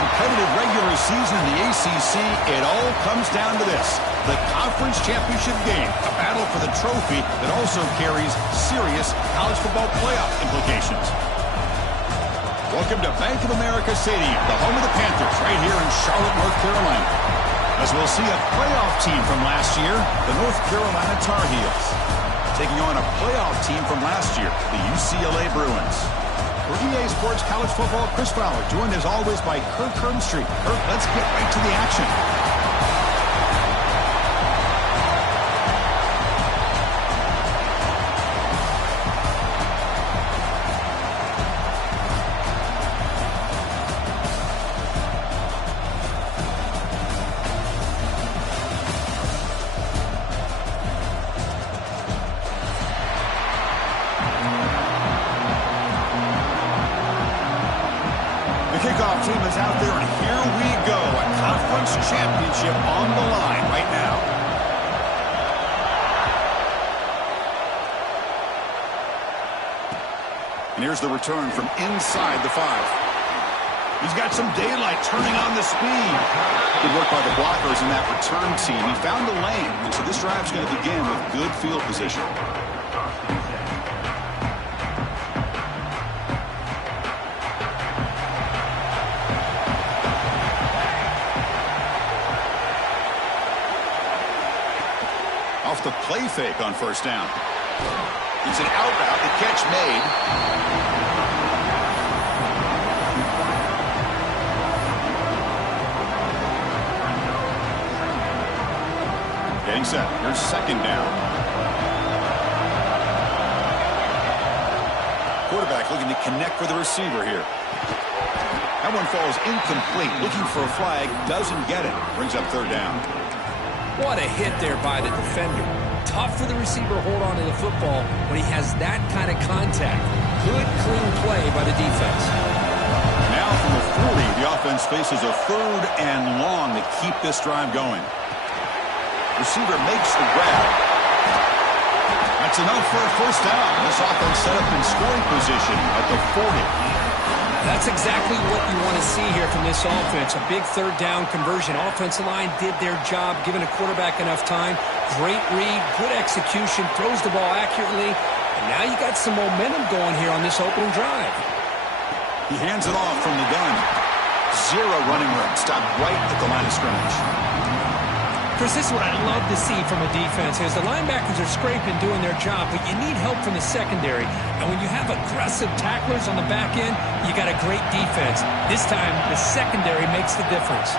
competitive regular season in the ACC, it all comes down to this: the conference championship game, a battle for the trophy that also carries serious college football playoff implications. Welcome to Bank of America Stadium, the home of the Panthers, right here in Charlotte, North Carolina. As we'll see a playoff team from last year, the North Carolina Tar Heels, taking on a playoff team from last year, the UCLA Bruins. For EA Sports College Football, Chris Fowler, joined as always by Kirk Herbstreit. Kirk, let's get right to the action. Kickoff team is out there, and here we go. A conference championship on the line right now. And here's the return from inside the 5. He's got some daylight turning on the speed. Good work by the blockers in that return team. He found a lane, and so this drive's going to begin with good field position. Off the play fake on first down. It's an out route, the catch made. Getting set. Here's second down. Quarterback looking to connect with the receiver here. That one falls incomplete. Looking for a flag, doesn't get it. Brings up third down. What a hit there by the defender. Tough for the receiver to hold on to the football when he has that kind of contact. Good, clean play by the defense. Now from the 40, the offense faces a third and long to keep this drive going. Receiver makes the grab. That's enough for a first down. This offense set up in scoring position at the 40. That's exactly what you want to see here from this offense. A big third down conversion. Offensive line did their job, giving a quarterback enough time. Great read, good execution, throws the ball accurately. And now you got some momentum going here on this opening drive. He hands it off from the gun. Zero running room. Stopped right at the line of scrimmage. Chris, this is what I love to see from a defense is the linebackers are scraping, doing their job, but you need help from the secondary. And when you have aggressive tacklers on the back end, you got a great defense. This time, the secondary makes the difference.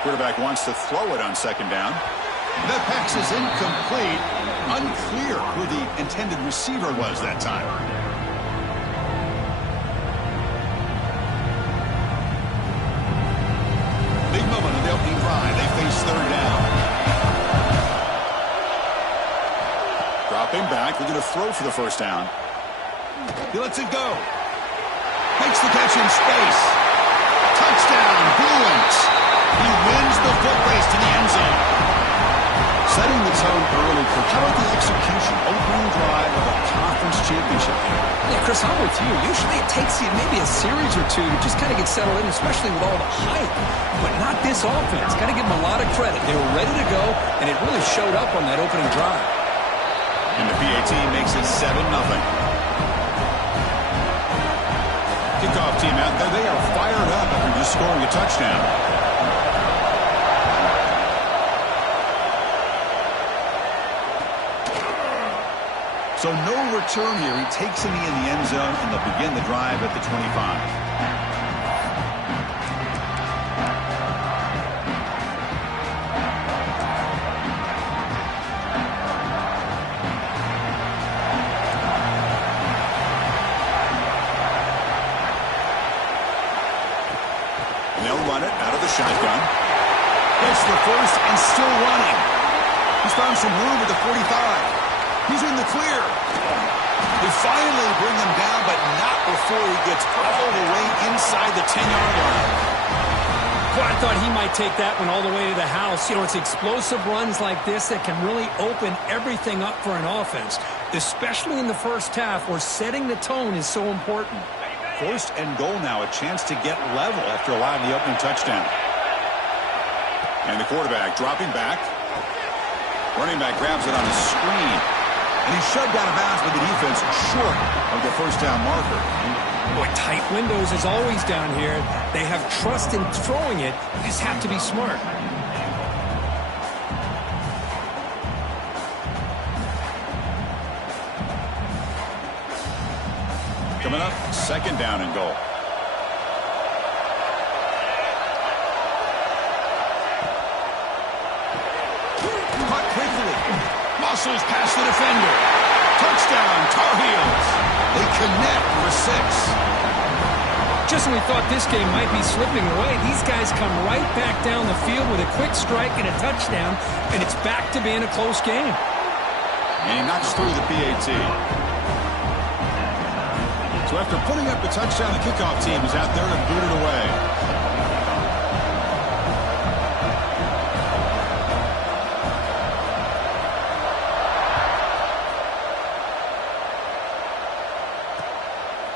Quarterback wants to throw it on second down. The pass is incomplete. Unclear who the intended receiver was that time. Big moment of the opening drive. They face third down. Dropping back. They're going to throw for the first down. He lets it go. Makes the catch in space. Touchdown, Bruins. He wins the foot race to the end zone. Setting the tone early. How about the execution? Opening drive of a conference championship. Yeah, Chris, I'm with you. Usually it takes you maybe a series or two to just kind of get settled in, especially with all the hype. But not this offense. Got to give them a lot of credit. They were ready to go, and it really showed up on that opening drive. And the PAT makes it 7-0. Kickoff team out there. They are fired up after just scoring a touchdown. So no return here. He takes it in the end zone, and they'll begin the drive at the 25. Shotgun. Gets the first and still running. He's found some room at the 45. He's in the clear. They finally bring him down, but not before he gets all the way inside the 10-yard line. Well, I thought he might take that one all the way to the house. You know, it's explosive runs like this that can really open everything up for an offense, especially in the first half where setting the tone is so important. First and goal now, a chance to get level after allowing the opening touchdown. And the quarterback dropping back. Running back grabs it on a screen. And he's shoved out of bounds by the defense short of the first down marker. Boy, tight windows is always down here. They have trust in throwing it. You just have to be smart. Coming up, second down and goal. Caught quickly. Muscles past the defender. Touchdown, Tar Heels. They connect for 6. Just when we thought this game might be slipping away, these guys come right back down the field with a quick strike and a touchdown, and it's back to being a close game. And he knocks through the PAT. So after putting up the touchdown, the kickoff team is out there to boot it away.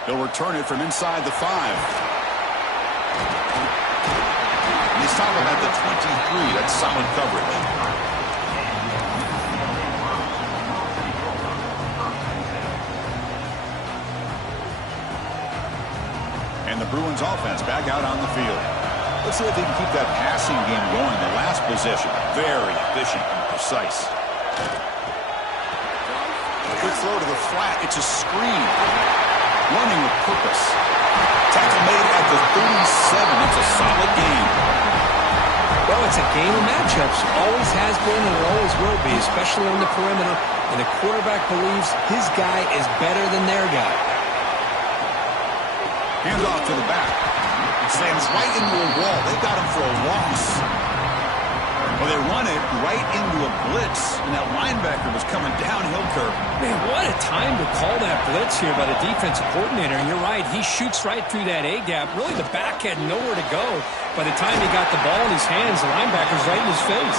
He'll return it from inside the 5. And he's talking about the 23. That's solid coverage. And the Bruins offense back out on the field. Let's see if they can keep that passing game going. The last possession, very efficient and precise. A quick throw to the flat. It's a screen. Running with purpose. Tackle made at the 37. It's a solid game. Well, it's a game of matchups. Always has been and it always will be, especially on the perimeter. And the quarterback believes his guy is better than their guy. Hands off to the back. Slams right into a wall. They got him for a loss. Well, they run it right into a blitz, and that linebacker was coming downhill curve. Man, what a time to call that blitz here by the defensive coordinator. And you're right, he shoots right through that A-gap. Really, the back had nowhere to go. By the time he got the ball in his hands, the linebacker's right in his face.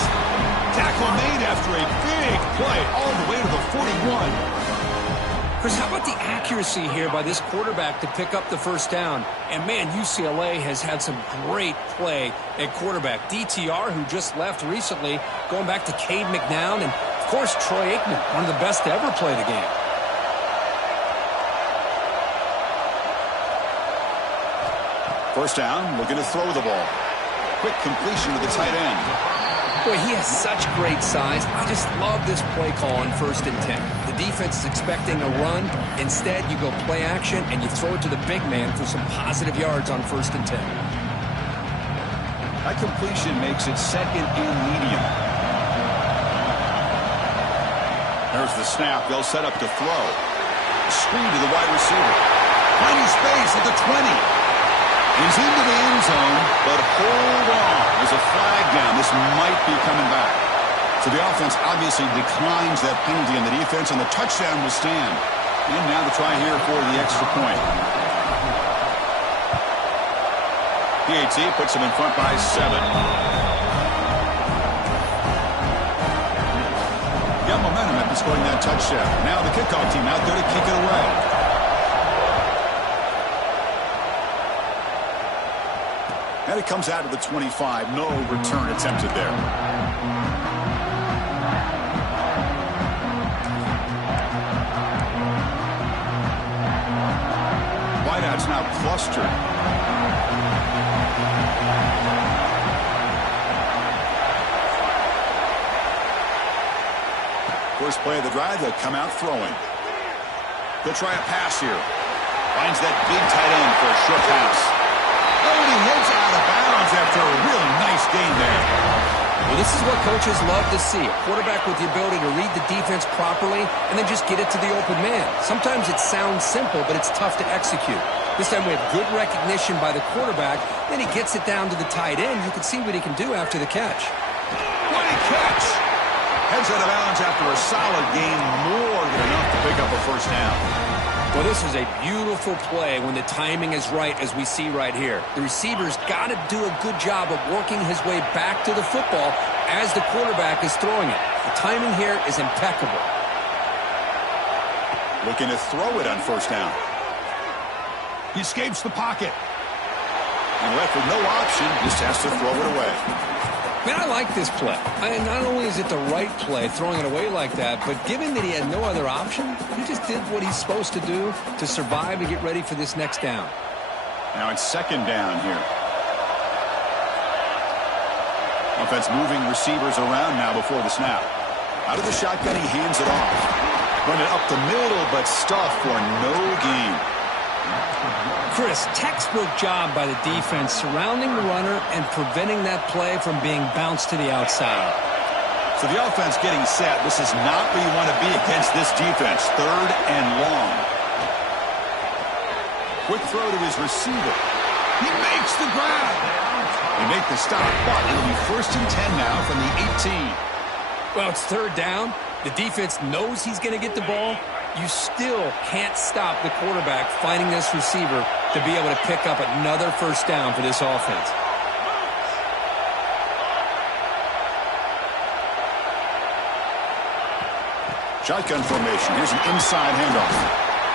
Tackle made after a big play all the way to the 41. Chris, how about the accuracy here by this quarterback to pick up the first down? And, man, UCLA has had some great play at quarterback. DTR, who just left recently, going back to Cade McNown, and, of course, Troy Aikman, one of the best to ever play the game. First down, looking to throw the ball. Quick completion to the tight end. Boy, he has such great size. I just love this play call on 1st and 10. The defense is expecting a run. Instead, you go play action, and you throw it to the big man for some positive yards on 1st and 10. That completion makes it second and medium. There's the snap. They'll set up to throw. Screen to the wide receiver. Finding space at the 20. He's into the end zone, but hold on. There's a flag down. This might be coming back. So the offense obviously declines that penalty, and the defense on the touchdown will stand. And now to try here for the extra point. PAT puts them in front by 7. Got momentum after scoring that touchdown. Now the kickoff team out there to kick it away. And it comes out of the 25. No return attempted there. Wideouts now clustered. First play of the drive, they'll come out throwing. They'll try a pass here. Finds that big tight end for a short pass. Oh, and he heads out of bounds after a really nice game there. Well, this is what coaches love to see. A quarterback with the ability to read the defense properly and then just get it to the open man. Sometimes it sounds simple, but it's tough to execute. This time we have good recognition by the quarterback. Then he gets it down to the tight end. You can see what he can do after the catch. What a catch! Heads out of bounds after a solid game, more than enough to pick up a first down. Well, this is a beautiful play when the timing is right, as we see right here. The receiver's got to do a good job of working his way back to the football as the quarterback is throwing it. The timing here is impeccable. Looking to throw it on first down. He escapes the pocket. And left with no option, just has to throw it away. Man, I like this play. Not only is it the right play, throwing it away like that, but given that he had no other option, he just did what he's supposed to do to survive and get ready for this next down. Now it's second down here. Offense moving receivers around now before the snap. Out of the shotgun, he hands it off. Run it up the middle, but stuffed for no gain. Chris, textbook job by the defense surrounding the runner and preventing that play from being bounced to the outside. So the offense getting set. This is not where you want to be against this defense. Third and long. Quick throw to his receiver. He makes the grab. They make the stop, but it'll be 1st and 10 now from the 18. Well, it's third down. The defense knows he's going to get the ball. You still can't stop the quarterback finding this receiver to be able to pick up another first down for this offense. Shotgun formation. Here's an inside handoff.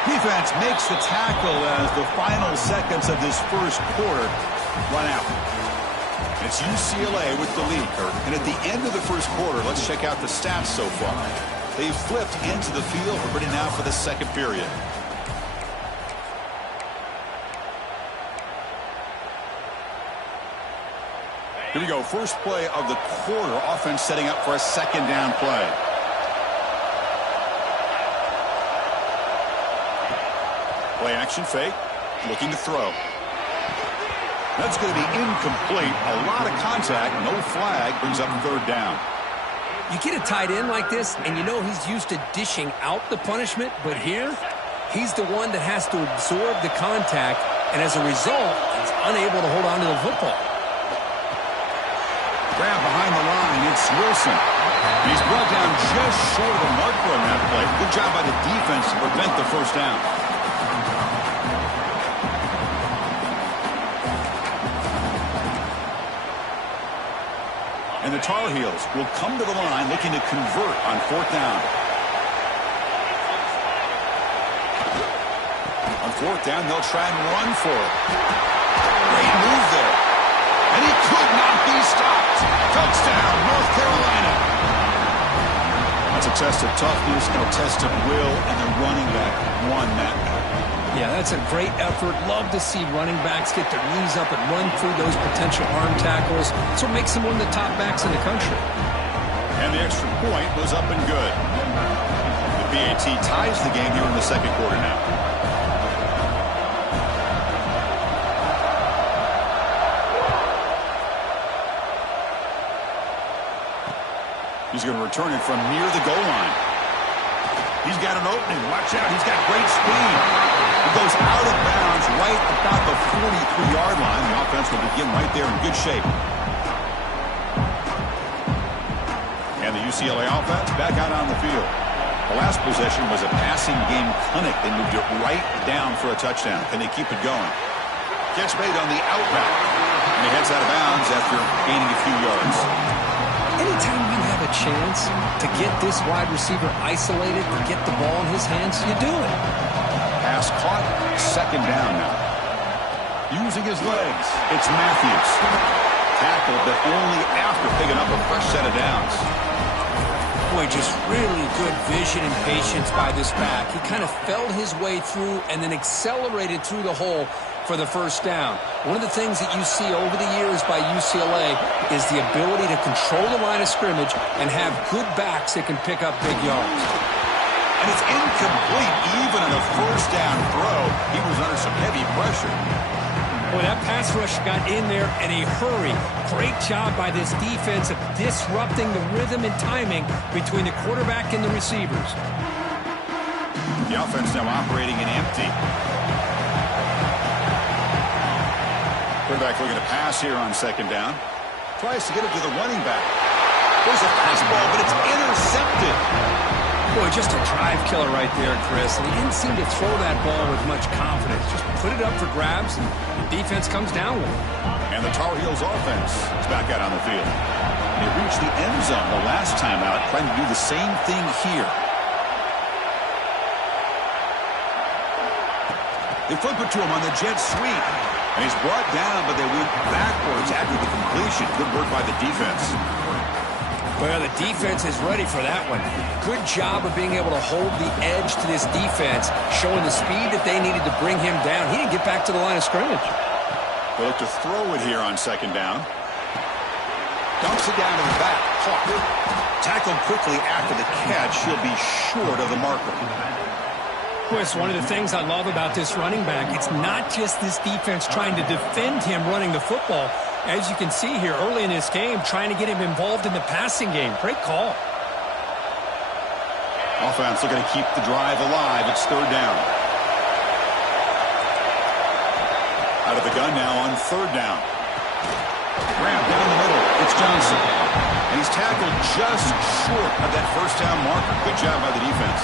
Defense makes the tackle as the final seconds of this first quarter run out. It's UCLA with the lead, Kirk. And at the end of the first quarter, let's check out the stats so far. They've flipped into the field. We're ready now for the second period. Here we go. First play of the quarter. Offense setting up for a second down play. Play action fake. Looking to throw. That's going to be incomplete. A lot of contact. No flag. Brings up third down. You get a tight end like this, and you know he's used to dishing out the punishment, but here, he's the one that has to absorb the contact, and as a result, he's unable to hold on to the football. Grab behind the line, it's Wilson. He's brought down just short of the marker on that play. Good job by the defense to prevent the first down. And the Tar Heels will come to the line looking to convert on fourth down. On fourth down, they'll try and run for it. Great move there. And he could not be stopped. Touchdown, North Carolina. That's a test of toughness and a test of will, and the running back won that. Yeah, that's a great effort. Love to see running backs get their knees up and run through those potential arm tackles. That's what makes them one of the top backs in the country. And the extra point was up and good. The BAT ties the game here in the second quarter now. He's going to return it from near the goal line. He's got an opening. Watch out. He's got great speed. He goes out of bounds right about the 43-yard line. The offense will begin right there in good shape. And the UCLA offense back out on the field. The last possession was a passing game clinic. They moved it right down for a touchdown. Can they keep it going? Catch made on the out route. And he heads out of bounds after gaining a few yards. Anytime you have a chance to get this wide receiver isolated and get the ball in his hands, you do it. Pass caught, second down now. Using his legs, it's Matthews. Tackled, but only after picking up a fresh set of downs. Boy, just really good vision and patience by this back. He kind of felt his way through and then accelerated through the hole for the first down. One of the things that you see over the years by UCLA is the ability to control the line of scrimmage and have good backs that can pick up big yards. And it's incomplete even on a first down throw. He was under some heavy pressure. Boy, that pass rush got in there in a hurry. Great job by this defense of disrupting the rhythm and timing between the quarterback and the receivers. The offense now operating in empty. Quarterback looking to pass here on second down. Tries to get it to the running back. There's a fastball, but it's intercepted. Boy, just a drive killer right there, Chris. And he didn't seem to throw that ball with much confidence. Just put it up for grabs, and the defense comes down with it. And the Tar Heels offense is back out on the field. They reached the end zone the last time out, trying to do the same thing here. They flip it to him on the jet sweep. And he's brought down, but they went backwards after the completion. Good work by the defense. Well, the defense is ready for that one. Good job of being able to hold the edge to this defense, showing the speed that they needed to bring him down. He didn't get back to the line of scrimmage. They look to throw it here on second down. Dumps it down to the back. Caught. Tackled quickly after the catch. He'll be short of the marker. Chris, one of the things I love about this running back, it's not just this defense trying to defend him running the football. As you can see here early in this game, trying to get him involved in the passing game. Great call. Offense looking to keep the drive alive. It's third down. Out of the gun now on third down. Graham down the middle. It's Johnson. And he's tackled just short of that first down marker. Good job by the defense.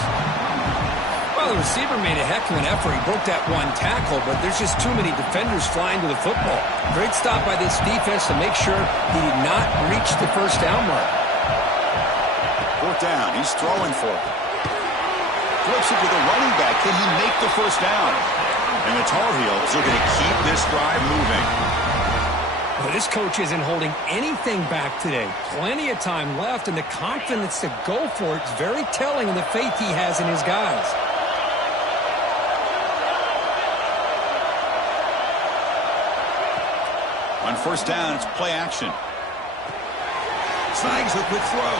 Well, the receiver made a heck of an effort. He broke that one tackle, but there's just too many defenders flying to the football. Great stop by this defense to make sure he did not reach the first down mark. Fourth down. He's throwing for it. Flips it to the running back. Can he make the first down? And the Tar Heels are going to keep this drive moving. Well, this coach isn't holding anything back today. Plenty of time left, and the confidence to go for it is very telling of the faith he has in his guys. On first down, it's play action. Snags the quick throw.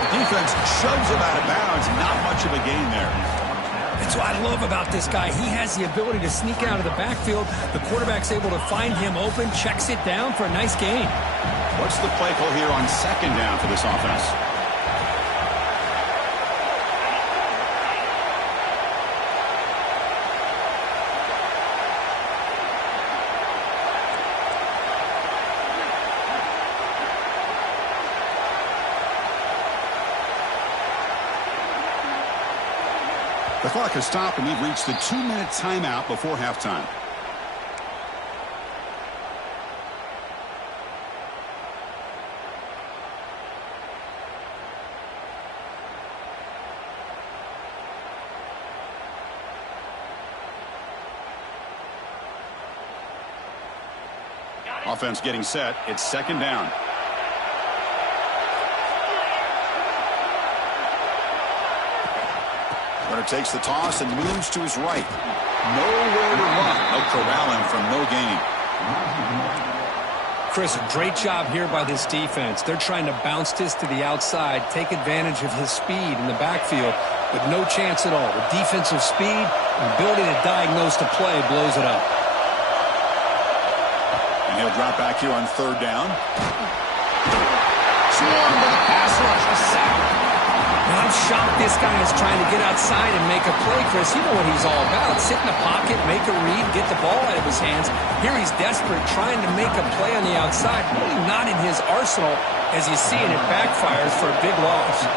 The defense shoves him out of bounds. Not much of a gain there. That's what I love about this guy. He has the ability to sneak out of the backfield. The quarterback's able to find him open, checks it down for a nice gain. What's the play call here on second down for this offense? The clock has stopped, and we've reached the 2-minute timeout before halftime. Offense getting set. It's second down. Runner takes the toss and moves to his right. Nowhere to run. No corralling from no gain. Chris, a great job here by this defense. They're trying to bounce this to the outside, take advantage of his speed in the backfield, but no chance at all. The defensive speed and ability to diagnose the play blows it up. And he'll drop back here on third down. Swarmed by the pass rush. A sack. Now, I'm shocked this guy is trying to get outside and make a play, Chris. You know what he's all about. Sit in the pocket, make a read, get the ball out of his hands. Here he's desperate, trying to make a play on the outside. Really not in his arsenal, as you see, and it backfires for a big loss.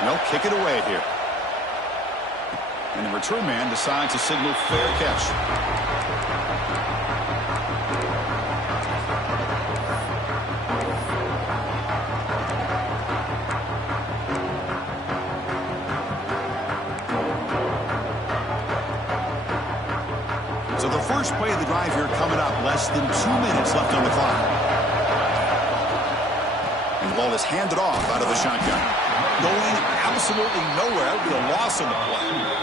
And they'll kick it away here. And the return man decides to signal fair catch. So the first play of the drive here coming up. Less than 2 minutes left on the clock. And the ball is handed off out of the shotgun. Going absolutely nowhere. That would be a loss on the play.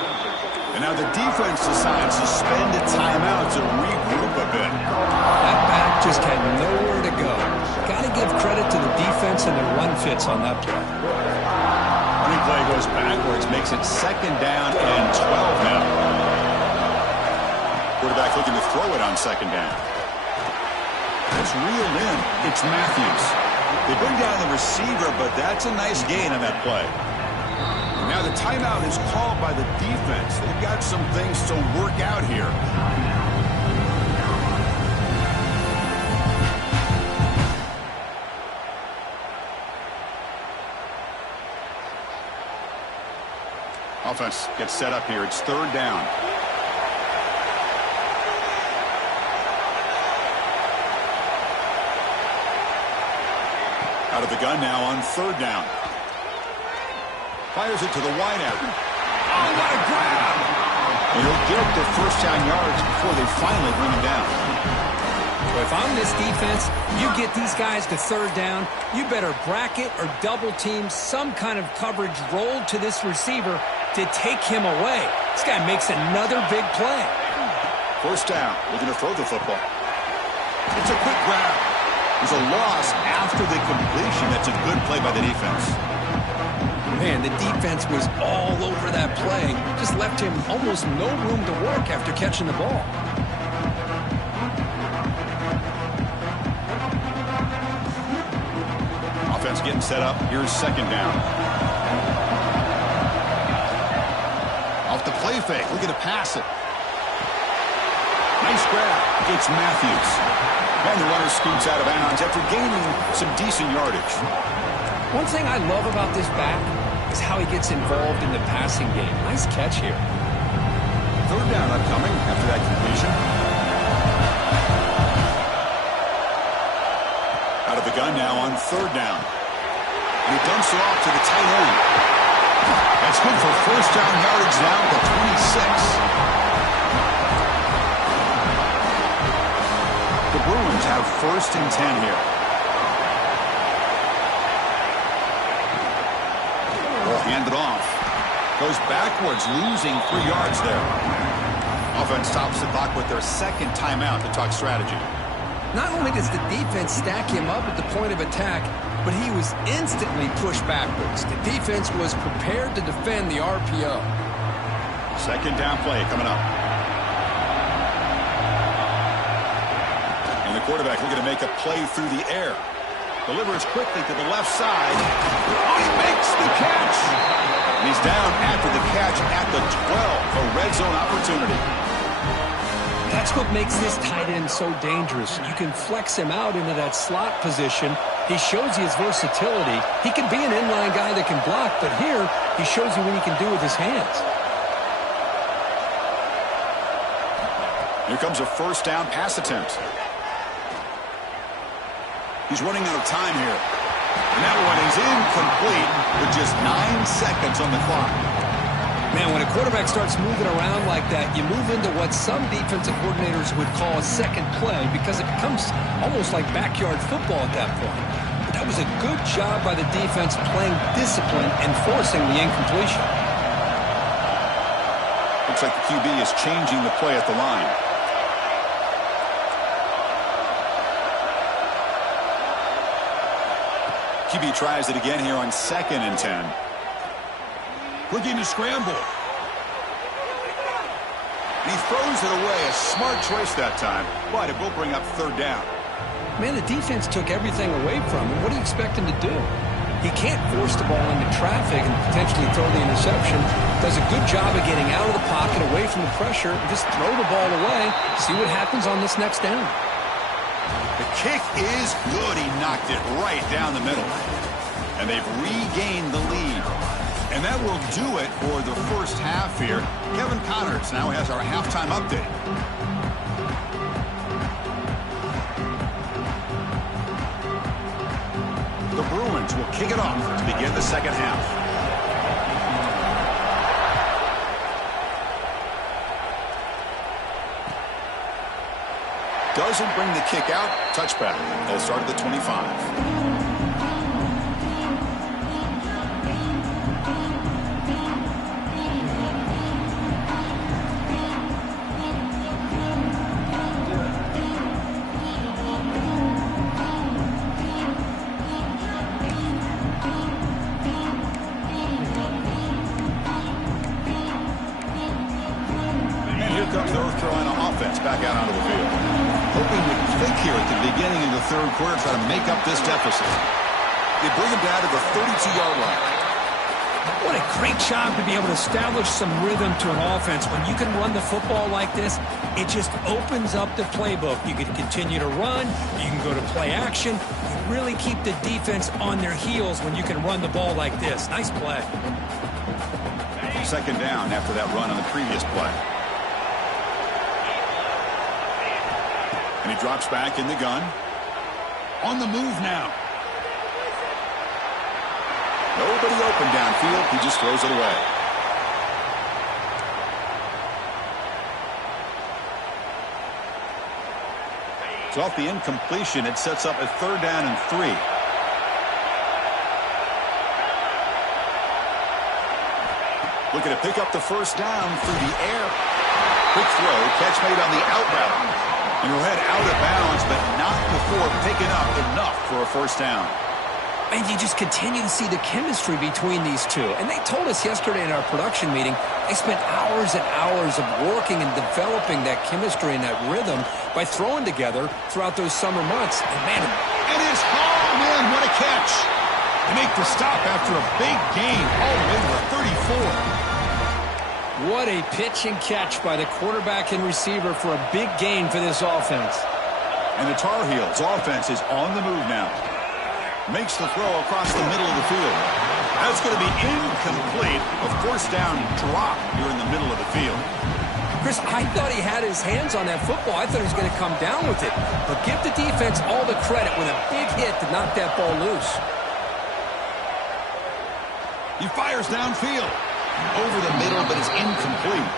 And now the defense decides to spend a timeout to regroup a bit. That back just had nowhere to go. Got to give credit to the defense and the run fits on that play. Running play goes backwards, makes it second down and 12 now. Quarterback looking to throw it on second down. It's reeled in. It's Matthews. They bring down the receiver, but that's a nice gain on that play. Now the timeout is called by the defense. They've got some things to work out here. Offense gets set up here. It's third down. Out of the gun now on third down. Fires it to the wideout. Oh, what a grab! And he'll get the first down yards before they finally bring him down. So if I'm this defense, you get these guys to third down, you better bracket or double team some kind of coverage rolled to this receiver to take him away. This guy makes another big play. First down. Looking to throw the football. It's a quick grab. There's a loss after the completion. That's a good play by the defense. Man, the defense was all over that play. Just left him almost no room to work after catching the ball. Offense getting set up. Here's second down. Off the play fake. Looking to pass it. Nice grab. It's Matthews. And the runner scoots out of bounds after gaining some decent yardage. One thing I love about this back is how he gets involved in the passing game. Nice catch here. Third down upcoming after that completion. Out of the gun now on third down. And he dumps it off to the tight end. That's good for first down yardage now at the 26. The Bruins have first and 10 here. Will hand it off. Goes backwards, losing 3 yards there. Offense stops the clock with their second timeout to talk strategy. Not only does the defense stack him up at the point of attack, but he was instantly pushed backwards. The defense was prepared to defend the RPO. Second down play coming up. And the quarterback looking to make a play through the air. Delivers quickly to the left side. Oh, he makes the catch. And he's down after the catch at the 12. A red zone opportunity. That's what makes this tight end so dangerous. You can flex him out into that slot position. He shows you his versatility. He can be an inline guy that can block, but here he shows you what he can do with his hands. Here comes a first down pass attempt. He's running out of time here. And that one is incomplete with just 9 seconds on the clock. Man, when a quarterback starts moving around like that, you move into what some defensive coordinators would call a second play because it becomes almost like backyard football at that point. But that was a good job by the defense playing discipline and forcing the incompletion. Looks like the QB is changing the play at the line. QB tries it again here on second and 10. Looking to scramble. And he throws it away. A smart choice that time. But it will bring up third down. Man, the defense took everything away from him. What do you expect him to do? He can't force the ball into traffic and potentially throw the interception. Does a good job of getting out of the pocket, away from the pressure, and just throw the ball away. See what happens on this next down. The kick is good. He knocked it right down the middle. And they've regained the lead. And that will do it for the first half here. Kevin Connors now has our halftime update. The Bruins will kick it off to begin the second half. Doesn't bring the kick out. Touchback. They'll start at the 25. Back out onto the field. Hoping to click here at the beginning of the third quarter, try to make up this deficit. They bring him down to the 32-yard line. What a great job to be able to establish some rhythm to an offense. When you can run the football like this, it just opens up the playbook. You can continue to run. You can go to play action. You really keep the defense on their heels when you can run the ball like this. Nice play. Second down after that run on the previous play. And he drops back in the gun. On the move now. Nobody open downfield. He just throws it away. So off the incompletion, it sets up a 3rd down and 3. Looking to pick up the 1st down through the air. Quick throw, catch made on the out route. And he'll head out of bounds, but not before picking up enough for a 1st down. And you just continue to see the chemistry between these two. And they told us yesterday in our production meeting, they spent hours and hours of working and developing that chemistry and that rhythm by throwing together throughout those summer months. And man, it is home, man, what a catch. They make the stop after a big gain all the way to the 34. What a pitch and catch by the quarterback and receiver for a big gain for this offense. And the Tar Heels offense is on the move now. Makes the throw across the middle of the field. That's going to be incomplete. A 1st down drop here in the middle of the field. Chris, I thought he had his hands on that football. I thought he was going to come down with it. But give the defense all the credit with a big hit to knock that ball loose. He fires downfield. Over the middle, but is incomplete.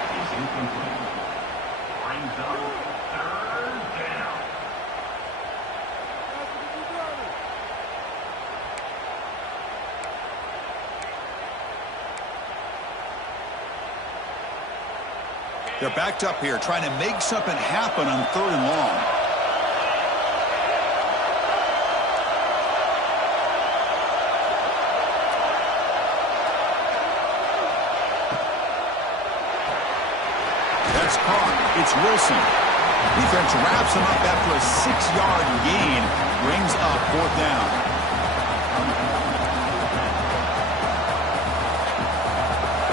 They're backed up here, trying to make something happen on 3rd and long. That's caught. It's Wilson. Defense wraps him up after a 6-yard gain. Brings up 4th down.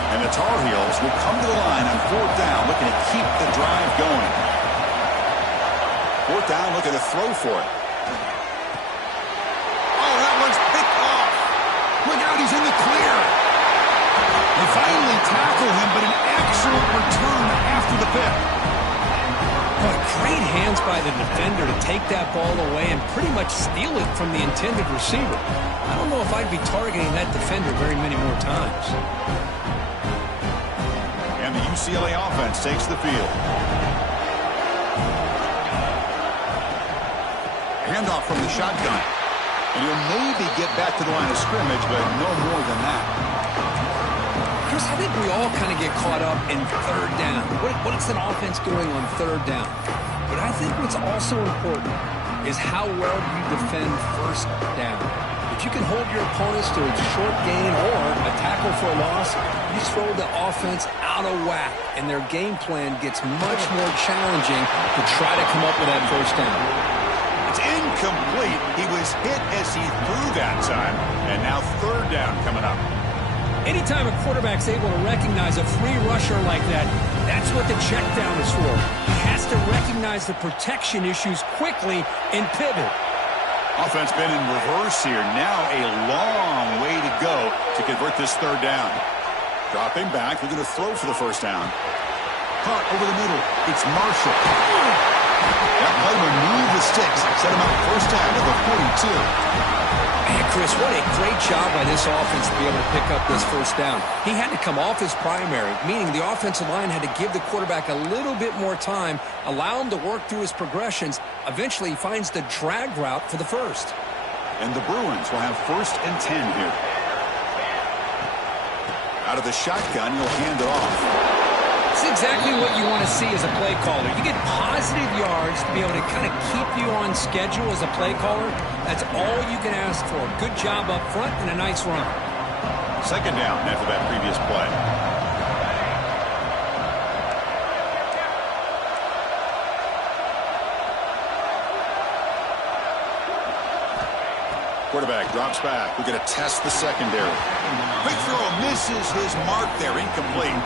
And the Tar Heels will come to the line on 4th down, looking to keep the drive going. 4th down, looking to throw for it. Oh, that one's picked off. Look out, he's in the clear. They finally tackle him, but an excellent return after the pick. Boy, great hands by the defender to take that ball away and pretty much steal it from the intended receiver. I don't know if I'd be targeting that defender very many more times. And the UCLA offense takes the field. Handoff from the shotgun. And he'll maybe get back to the line of scrimmage, but no more than that. Chris, I think we all kind of get caught up in 3rd down. What is an offense doing on 3rd down? But I think what's also important is how well you defend 1st down. If you can hold your opponents to a short gain or a tackle for a loss, you throw the offense out of whack, and their game plan gets much more challenging to try to come up with that 1st down. It's incomplete. He was hit as he threw that time, and now 3rd down coming up. Anytime a quarterback's able to recognize a free rusher like that, that's what the check down is for. He has to recognize the protection issues quickly and pivot. Offense been in reverse here. Now a long way to go to convert this 3rd down. Dropping back, looking to throw for the 1st down. Caught over the middle. It's Marshall. That play will move the sticks. Set him out 1st down to the 42. Man, Chris, what a great job by this offense to be able to pick up this 1st down. He had to come off his primary, meaning the offensive line had to give the quarterback a little bit more time, allow him to work through his progressions. Eventually, he finds the drag route for the 1st. And the Bruins will have 1st and 10 here. Out of the shotgun, he'll hand it off. It's exactly what you want to see as a play caller. You get positive yards to be able to kind of keep you on schedule as a play caller. That's all you can ask for. Good job up front and a nice run. 2nd down after that previous play. Quarterback drops back. We're going to test the secondary. Quick throw misses his mark there. Incomplete.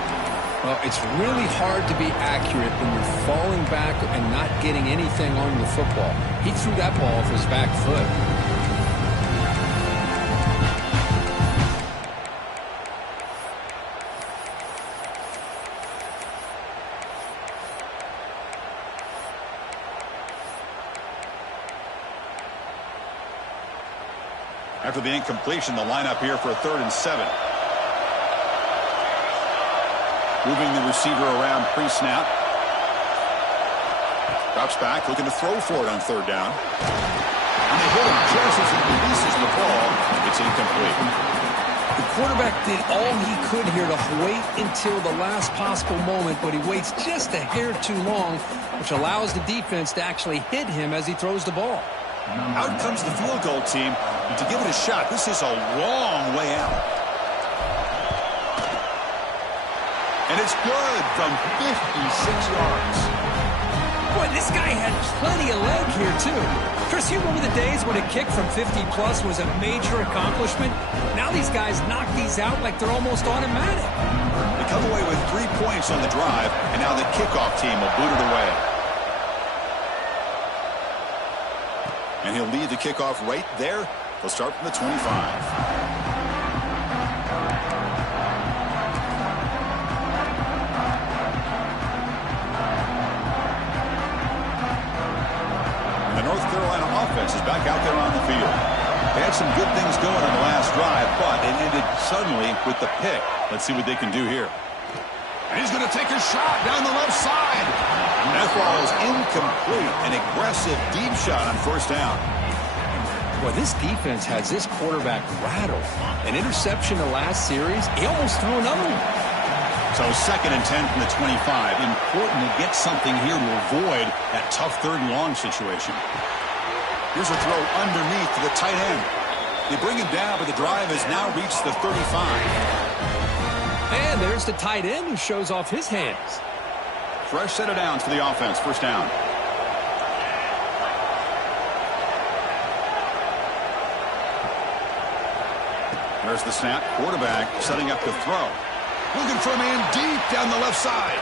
Well, it's really hard to be accurate when you're falling back and not getting anything on the football. He threw that ball off his back foot. After the incompletion, the lineup here for a 3rd and 7. Moving the receiver around pre-snap. Drops back, looking to throw for it on 3rd down. And they hit him just as he releases the ball. It's incomplete. The quarterback did all he could here to wait until the last possible moment, but he waits just a hair too long, which allows the defense to actually hit him as he throws the ball. Out comes the field goal team to give it a shot. This is a long way out. And it's good from 56 yards. Boy, this guy had plenty of leg here, too. Chris, you remember the days when a kick from 50-plus was a major accomplishment? Now these guys knock these out like they're almost automatic. They come away with 3 points on the drive, and now the kickoff team will boot it away. And he'll lead the kickoff right there. He'll start from the 25. Offense is back out there on the field. They had some good things going on the last drive, but it ended suddenly with the pick. Let's see what they can do here. And he's going to take a shot down the left side. And that ball is incomplete. An aggressive deep shot on 1st down. Well, this defense has this quarterback rattled. An interception the last series, he almost threw another one. So 2nd and 10 from the 25. Important to get something here to avoid that tough 3rd and long situation. Here's a throw underneath to the tight end. They bring him down, but the drive has now reached the 35. And there's the tight end who shows off his hands. Fresh set of downs for the offense. 1st down. There's the snap. Quarterback setting up to throw. Looking for a man deep down the left side.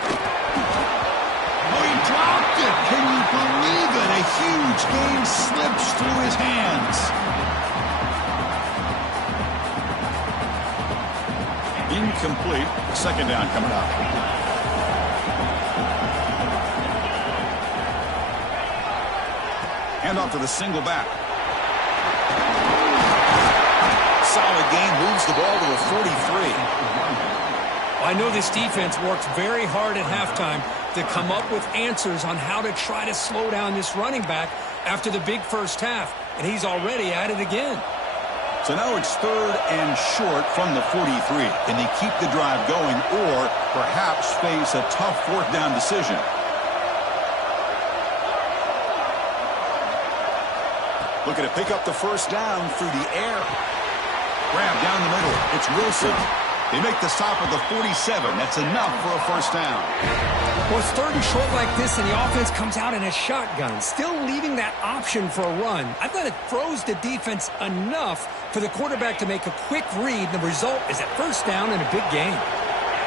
Oh, he dropped it. Can you believe it? A huge game slips through his hands. Incomplete. 2nd down coming up. Hand off to the single back. Solid game. Moves the ball to the 43. I know this defense worked very hard at halftime to come up with answers on how to try to slow down this running back after the big 1st half, and he's already at it again. So now it's 3rd and short from the 43. Can they keep the drive going or perhaps face a tough 4th down decision? Looking to pick up the 1st down through the air. Grab down the middle. It's Wilson. They make the stop at the 47. That's enough for a 1st down. Well, it's 3rd and short like this, and the offense comes out in a shotgun, still leaving that option for a run. I thought it throws the defense enough for the quarterback to make a quick read. The result is a 1st down and a big gain.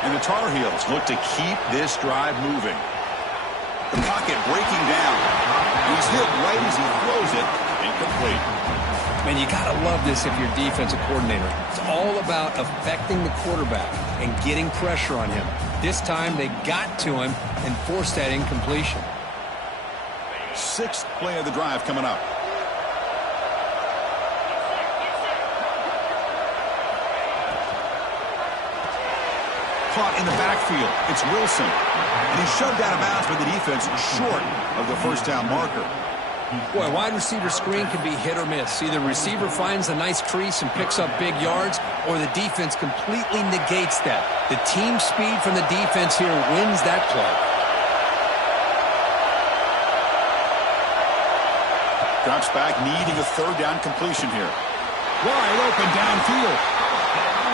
And the Tar Heels look to keep this drive moving. The pocket breaking down. He's hit right as he throws it. Incomplete. Man, you got to love this if you're defensive coordinator. It's all about affecting the quarterback and getting pressure on him. This time they got to him and forced that incompletion. 6th play of the drive coming up. Caught in the backfield. It's Wilson. And he's shoved out of bounds by the defense short of the 1st down marker. Boy, wide receiver screen can be hit or miss. Either receiver finds a nice crease and picks up big yards, or the defense completely negates that. The team speed from the defense here wins that play. Drops back, needing a 3rd down completion here. Wide open downfield.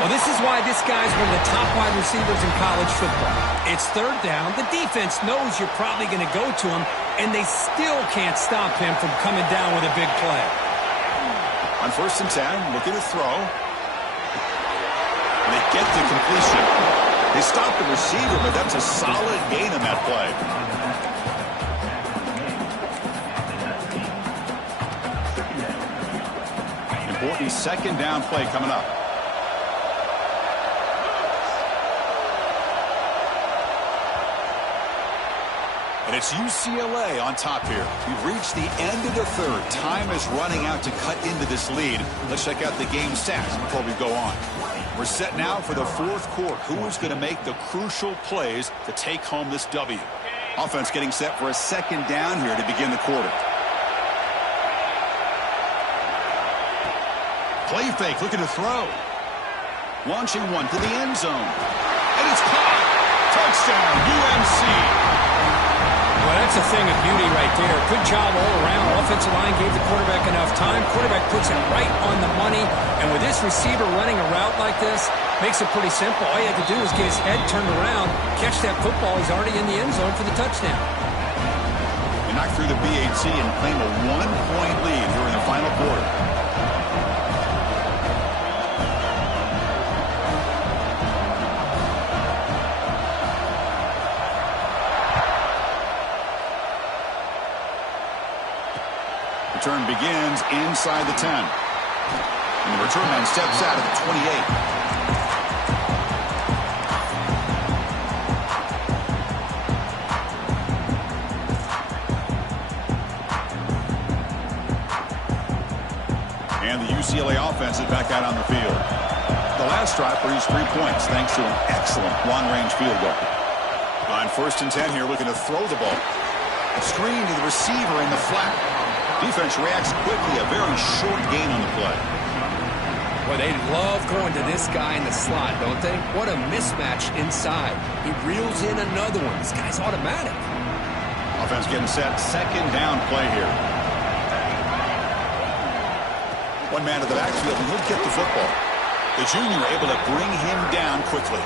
Well, this is why this guy's one of the top wide receivers in college football. It's 3rd down. The defense knows you're probably going to go to him, and they still can't stop him from coming down with a big play. On 1st and 10, looking to throw. And they get the completion. They stop the receiver, but that's a solid gain on that play. Important 2nd down play coming up. And it's UCLA on top here. We've reached the end of the third. Time is running out to cut into this lead. Let's check out the game stats before we go on. We're set now for the fourth quarter. Who is going to make the crucial plays to take home this W? Offense getting set for a second down here to begin the quarter. Play fake, looking to throw. Launching one to the end zone. And it's caught. Touchdown, UMC. Well, that's a thing of beauty right there. Good job all around. Offensive line gave the quarterback enough time. Quarterback puts it right on the money. And with this receiver running a route like this, makes it pretty simple. All you have to do is get his head turned around, catch that football. He's already in the end zone for the touchdown. They knock through the BAT and claim a 1-point lead here in the final quarter. Return begins inside the 10. And the return man steps out of the 28. And the UCLA offense is back out on the field. The last drive produced 3 points thanks to an excellent long-range field goal. On 1st and 10 here, looking to throw the ball. A screen to the receiver in the flat. Defense reacts quickly. A very short gain on the play. Well, they love going to this guy in the slot, don't they? What a mismatch inside. He reels in another one. This guy's automatic. Offense getting set. Second down play here. One man to the backfield, and he'll get the football. The junior able to bring him down quickly.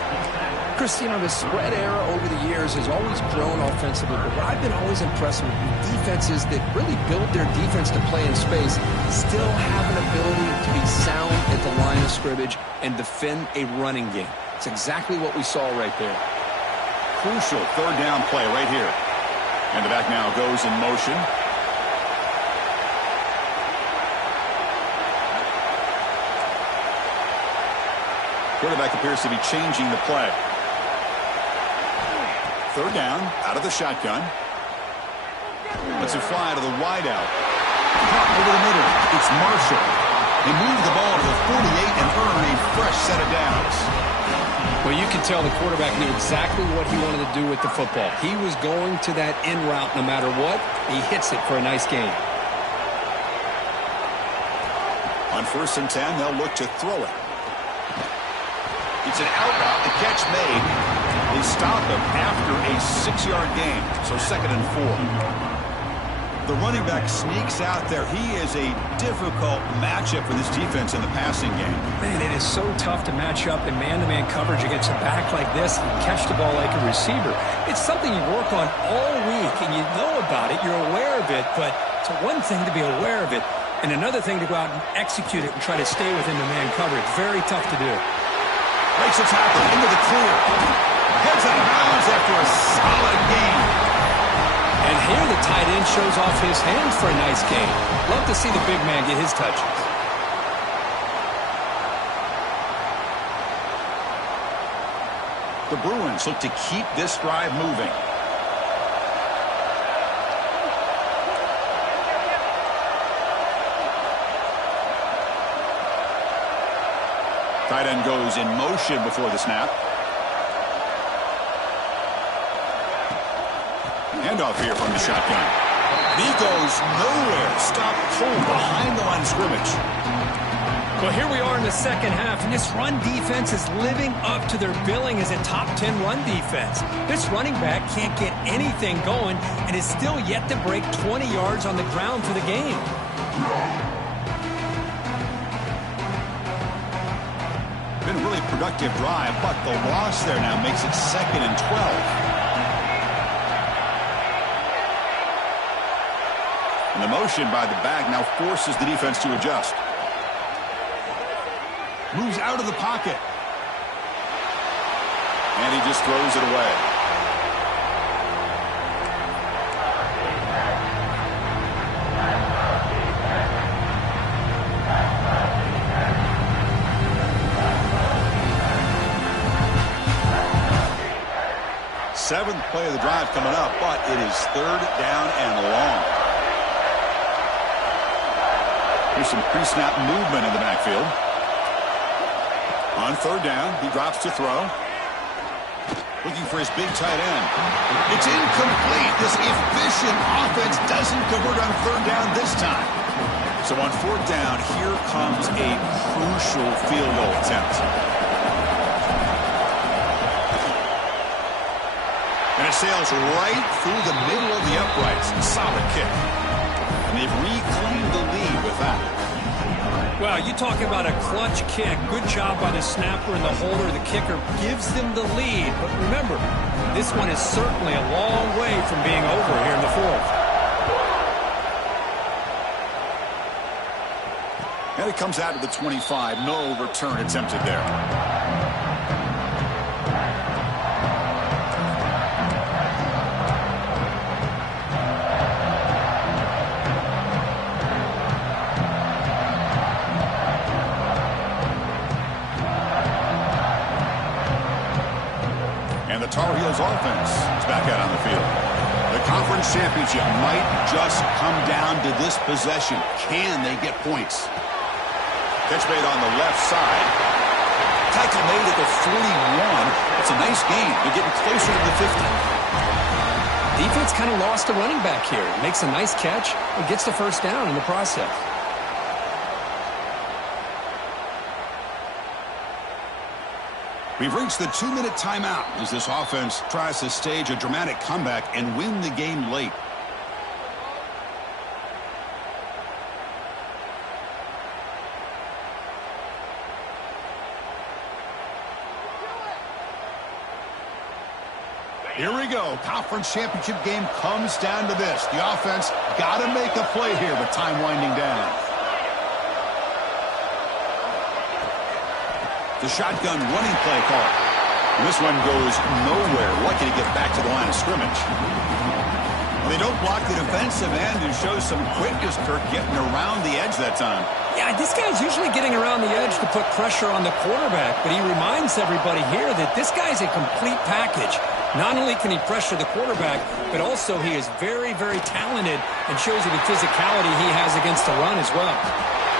Chris, you know, the spread era over the years has always grown offensively, but what I've been always impressed with defenses that really build their defense to play in space still have an ability to be sound at the line of scrimmage and defend a running game. It's exactly what we saw right there. Crucial third down play right here. And the back now goes in motion. Quarterback appears to be changing the play. Third down, out of the shotgun. Lets it fly to the wideout. Caught over the middle. It's Marshall. They move the ball to the 48 and earn a fresh set of downs. Well, you can tell the quarterback knew exactly what he wanted to do with the football. He was going to that in route no matter what. He hits it for a nice gain. On 1st and 10, they'll look to throw it. It's an out route. The catch made. They stop him after a 6-yard gain. So 2nd and 4. The running back sneaks out there. He is a difficult matchup for this defense in the passing game. Man, it is so tough to match up in man-to-man coverage against a back like this and catch the ball like a receiver. It's something you work on all week, and you know about it. You're aware of it, but it's one thing to be aware of it, and another thing to go out and execute it and try to stay within the man coverage. Very tough to do. Makes a tackle into the clear. Heads out of bounds after a solid gain. And here the tight end shows off his hands for a nice gain. Love to see the big man get his touches. The Bruins look to keep this drive moving. Tight end goes in motion before the snap. Handoff here from the shotgun. And he goes nowhere. Stop cold behind the line of scrimmage. Well, here we are in the second half, and this run defense is living up to their billing as a top 10 run defense. This running back can't get anything going and is still yet to break 20 yards on the ground for the game. Been a really productive drive, but the loss there now makes it 2nd and 12. And the motion by the back now forces the defense to adjust. Moves out of the pocket. And he just throws it away. 7th play of the drive coming up, but it is 3rd down and long. Here's some pre-snap movement in the backfield. On 3rd down, he drops to throw. Looking for his big tight end. It's incomplete. This efficient offense doesn't convert on 3rd down this time. So on 4th down, here comes a crucial field goal attempt. And it sails right through the middle of the uprights. Solid kick. And they've reclaimed the lead with that. Well, you talk about a clutch kick. Good job by the snapper and the holder. The kicker gives them the lead. But remember, this one is certainly a long way from being over here in the 4th. And it comes out to the 25. No return attempted there. Tar Heels offense is back out on the field. The conference championship might just come down to this possession. Can they get points? Catch made on the left side. Tackle made at the 41. It's a nice gain. They're getting closer to the 50. Defense kind of lost a running back here. Makes a nice catch and gets the 1st down in the process. We've reached the 2-minute timeout as this offense tries to stage a dramatic comeback and win the game late. Here we go. Conference championship game comes down to this. The offense got to make a play here with time winding down. The shotgun running play call. And this one goes nowhere. Lucky to get back to the line of scrimmage. Well, they don't block the defensive end and show some quickness, Kirk, getting around the edge that time. Yeah, this guy's usually getting around the edge to put pressure on the quarterback, but he reminds everybody here that this guy's a complete package. Not only can he pressure the quarterback, but also he is very, very talented and shows you the physicality he has against the run as well.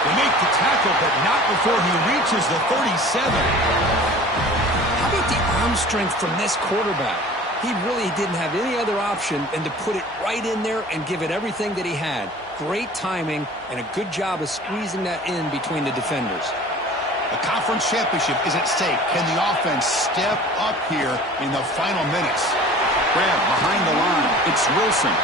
They make the tackle, but not before he reaches the 37. How about the arm strength from this quarterback? He really didn't have any other option than to put it right in there and give it everything that he had. Great timing and a good job of squeezing that in between the defenders. The conference championship is at stake. Can the offense step up here in the final minutes? Grab behind the line. It's Wilson.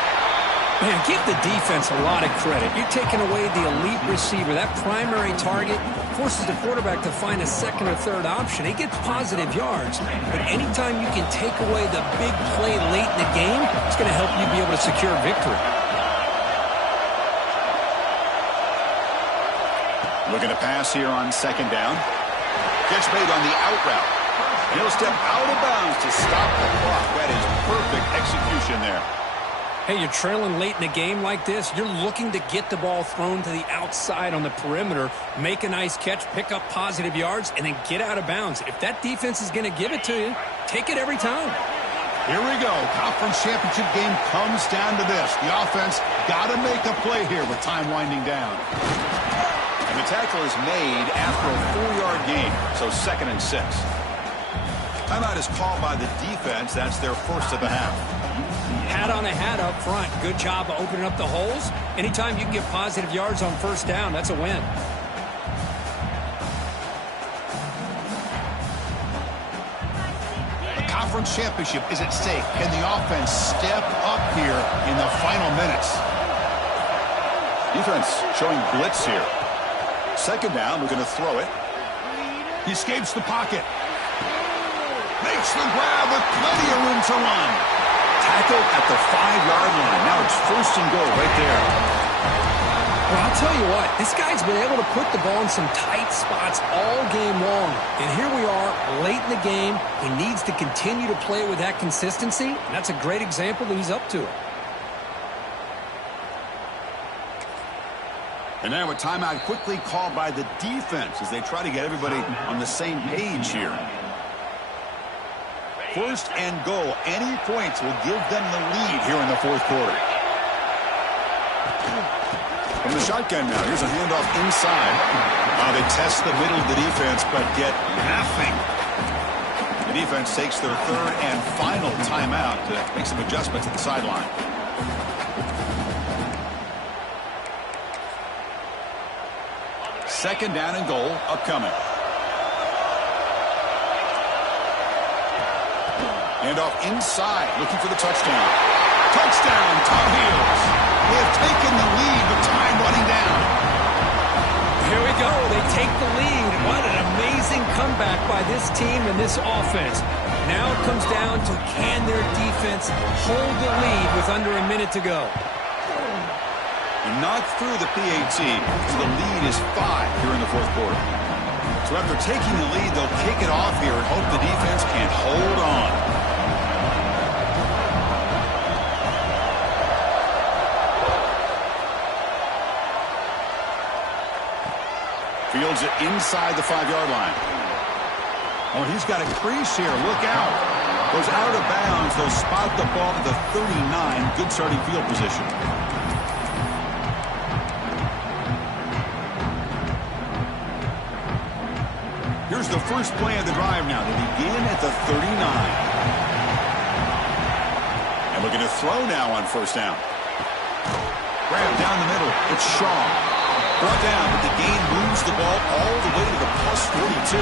Man, give the defense a lot of credit. You're taking away the elite receiver. That primary target forces the quarterback to find a 2nd or 3rd option. He gets positive yards, but anytime you can take away the big play late in the game, it's going to help you be able to secure victory. Looking to pass here on 2nd down. Catch made on the out route. And he'll step out of bounds to stop the clock. That is perfect execution there. Hey, you're trailing late in the game like this, you're looking to get the ball thrown to the outside on the perimeter, make a nice catch, pick up positive yards, and then get out of bounds. If that defense is going to give it to you, take it every time. Here we go. Conference championship game comes down to this. The offense got to make a play here with time winding down. And the tackle is made after a 4-yard gain, so 2nd and 6. Timeout is called by the defense. That's their 1st of the half. Hat on a hat up front. Good job of opening up the holes. Anytime you can get positive yards on 1st down, that's a win. The conference championship is at stake. Can the offense step up here in the final minutes? Defense showing blitz here. 2nd down, we're going to throw it. He escapes the pocket. Makes the grab with plenty of room to run. Tackled at the 5-yard line. Now it's 1st and goal right there. Well, I'll tell you what, this guy's been able to put the ball in some tight spots all game long. And here we are, late in the game. He needs to continue to play with that consistency, and that's a great example that he's up to it. And now a timeout quickly called by the defense as they try to get everybody on the same page here. First and goal. Any points will give them the lead here in the fourth quarter. From the shotgun now, here's a handoff inside. They test the middle of the defense, but get nothing. The defense takes their third and final timeout to make some adjustments at the sideline. Second down and goal upcoming. Handoff inside, looking for the touchdown. Touchdown, Tar Heels. They have taken the lead, but time running down. Here we go. They take the lead. What an amazing comeback by this team and this offense. Now it comes down to can their defense hold the lead with under a minute to go. And not through the PAT, so the lead is 5 here in the fourth quarter. So after taking the lead, they'll kick it off here and hope the defense can hold on. Fields it inside the 5-yard line. Oh, he's got a crease here. Look out. Goes out of bounds. They'll spot the ball to the 39. Good starting field position. Here's the first play of the drive now. They begin at the 39. And looking to throw now on first down. Grab down the middle. It's Shaw. Brought down, but the gain moves the ball all the way to the plus 42.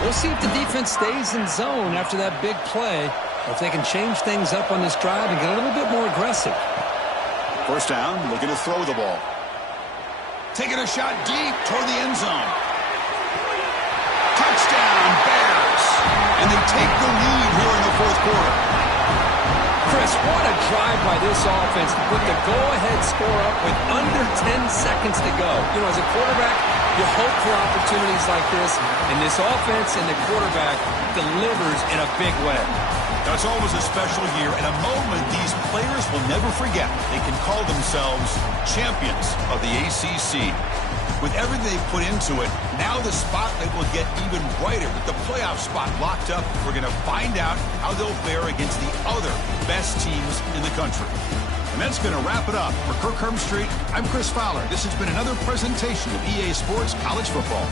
We'll see if the defense stays in zone after that big play, or if they can change things up on this drive and get a little bit more aggressive. First down, looking to throw the ball. Taking a shot deep toward the end zone. Touchdown, Bears. And they take the lead here in the fourth quarter. Chris, what a drive by this offense to put the go-ahead score up with under 10 seconds to go. You know, as a quarterback, you hope for opportunities like this, and this offense and the quarterback delivers in a big way. That's always a special year and a moment these players will never forget. They can call themselves champions of the ACC. With everything they put into it, now the spotlight will get even brighter. With the playoff spot locked up, we're going to find out how they'll fare against the other best teams in the country. And that's going to wrap it up. For Kirk Street, I'm Chris Fowler. This has been another presentation of EA Sports College Football.